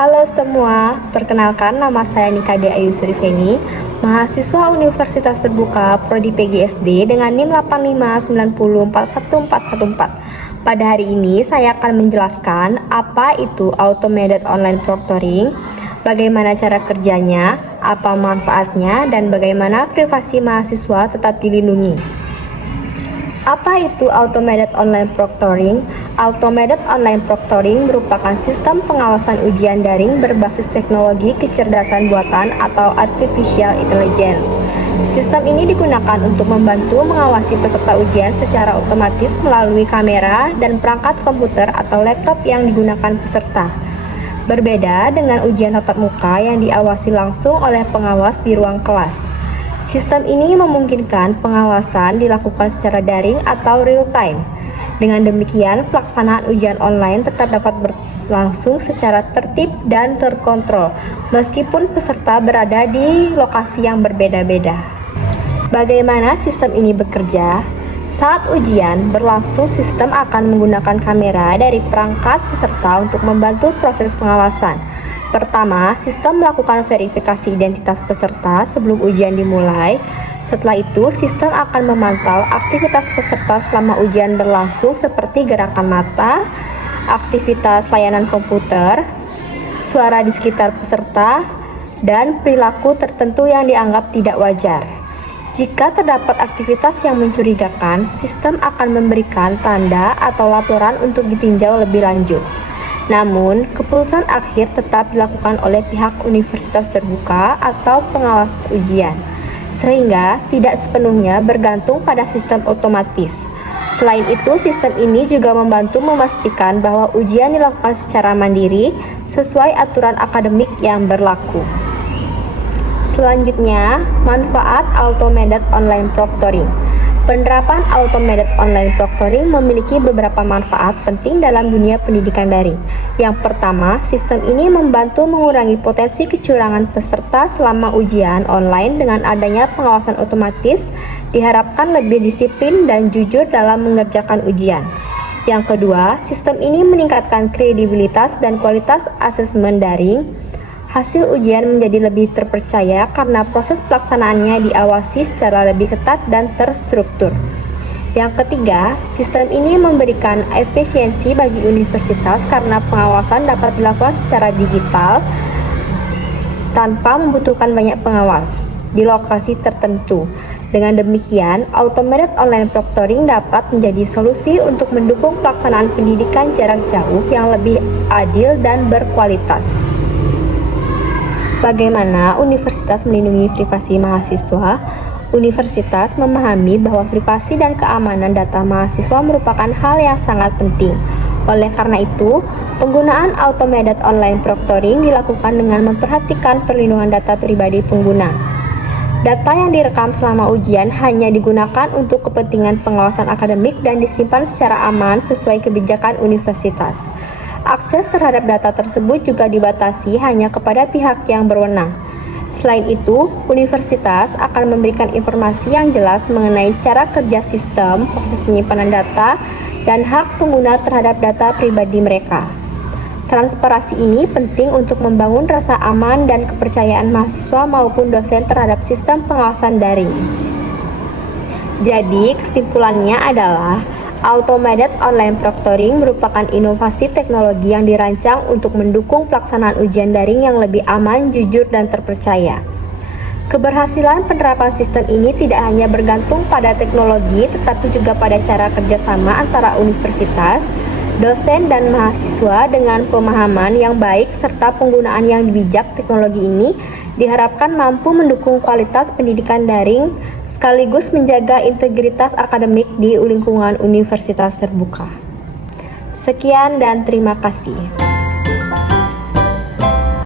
Halo semua, perkenalkan nama saya Nika Dea Ayu Surifeni, mahasiswa Universitas Terbuka Prodi PGSD dengan NIM 859041414. Pada hari ini saya akan menjelaskan apa itu Automated Online Proctoring, bagaimana cara kerjanya, apa manfaatnya, dan bagaimana privasi mahasiswa tetap dilindungi. Apa itu Automated Online Proctoring? Automated Online Proctoring merupakan sistem pengawasan ujian daring berbasis teknologi kecerdasan buatan atau Artificial Intelligence. Sistem ini digunakan untuk membantu mengawasi peserta ujian secara otomatis melalui kamera dan perangkat komputer atau laptop yang digunakan peserta. Berbeda dengan ujian tatap muka yang diawasi langsung oleh pengawas di ruang kelas. Sistem ini memungkinkan pengawasan dilakukan secara daring atau real time. Dengan demikian, pelaksanaan ujian online tetap dapat berlangsung secara tertib dan terkontrol, meskipun peserta berada di lokasi yang berbeda-beda. Bagaimana sistem ini bekerja? Saat ujian berlangsung, sistem akan menggunakan kamera dari perangkat peserta untuk membantu proses pengawasan. Pertama, sistem melakukan verifikasi identitas peserta sebelum ujian dimulai. Setelah itu, sistem akan memantau aktivitas peserta selama ujian berlangsung seperti gerakan mata, aktivitas layanan komputer, suara di sekitar peserta, dan perilaku tertentu yang dianggap tidak wajar. Jika terdapat aktivitas yang mencurigakan, sistem akan memberikan tanda atau laporan untuk ditinjau lebih lanjut. Namun, keputusan akhir tetap dilakukan oleh pihak universitas terbuka atau pengawas ujian, sehingga tidak sepenuhnya bergantung pada sistem otomatis. Selain itu, sistem ini juga membantu memastikan bahwa ujian dilakukan secara mandiri sesuai aturan akademik yang berlaku. Selanjutnya, manfaat Automated Online Proctoring. Penerapan Automated Online Proctoring memiliki beberapa manfaat penting dalam dunia pendidikan daring. Yang pertama, sistem ini membantu mengurangi potensi kecurangan peserta selama ujian online dengan adanya pengawasan otomatis, diharapkan lebih disiplin dan jujur dalam mengerjakan ujian. Yang kedua, sistem ini meningkatkan kredibilitas dan kualitas asesmen daring. Hasil ujian menjadi lebih terpercaya karena proses pelaksanaannya diawasi secara lebih ketat dan terstruktur. Yang ketiga, sistem ini memberikan efisiensi bagi universitas karena pengawasan dapat dilakukan secara digital tanpa membutuhkan banyak pengawas di lokasi tertentu. Dengan demikian, Automated Online Proctoring dapat menjadi solusi untuk mendukung pelaksanaan pendidikan jarak jauh yang lebih adil dan berkualitas. Bagaimana universitas melindungi privasi mahasiswa? Universitas memahami bahwa privasi dan keamanan data mahasiswa merupakan hal yang sangat penting. Oleh karena itu, penggunaan Automated Online Proctoring dilakukan dengan memperhatikan perlindungan data pribadi pengguna. Data yang direkam selama ujian hanya digunakan untuk kepentingan pengawasan akademik dan disimpan secara aman sesuai kebijakan universitas. Akses terhadap data tersebut juga dibatasi hanya kepada pihak yang berwenang. Selain itu, universitas akan memberikan informasi yang jelas mengenai cara kerja sistem, proses penyimpanan data, dan hak pengguna terhadap data pribadi mereka. Transparansi ini penting untuk membangun rasa aman dan kepercayaan mahasiswa maupun dosen terhadap sistem pengawasan daring. Jadi, kesimpulannya adalah Automated Online Proctoring merupakan inovasi teknologi yang dirancang untuk mendukung pelaksanaan ujian daring yang lebih aman, jujur, dan terpercaya. Keberhasilan penerapan sistem ini tidak hanya bergantung pada teknologi, tetapi juga pada cara kerjasama antara universitas, dosen, dan mahasiswa dengan pemahaman yang baik serta penggunaan yang bijak. Teknologi ini diharapkan mampu mendukung kualitas pendidikan daring sekaligus menjaga integritas akademik di lingkungan universitas terbuka. Sekian dan terima kasih.